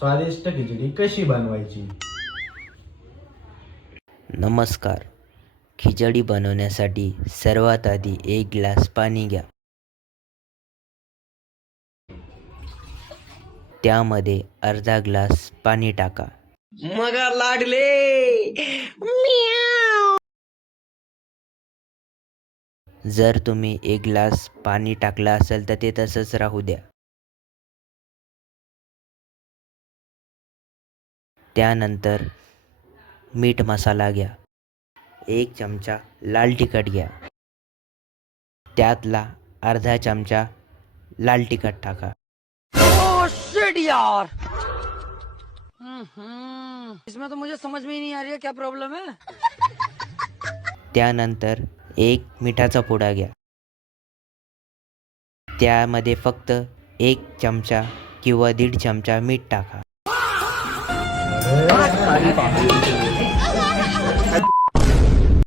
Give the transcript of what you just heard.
स्वादिष्ट खिचडी कशी बनवायची? नमस्कार. खिचडी बनवण्यासाठी सर्वात आधी 1 ग्लास पाणी घ्या. त्यामध्ये अर्धा ग्लास पाणी टाका. मगर लाडले जर तुम्ही 1 ग्लास पाणी टाकलं असेल तर ते तसंच राहू द्या. त्यानंतर मीठ मसाला घ्या. 1 चमचा लाल तिखट घ्या. त्यातला अर्धा चमचा लाल तिखट टाका. शिट यार। इसमें तो मुझे समझ में ही नहीं आ रही है क्या प्रॉब्लम है। त्यानंतर 1 मिठाचा पुडा घ्या. त्यामध्ये फक्त 1 चमचा किंवा 1.5 चमचा मीठ टाका. अरे,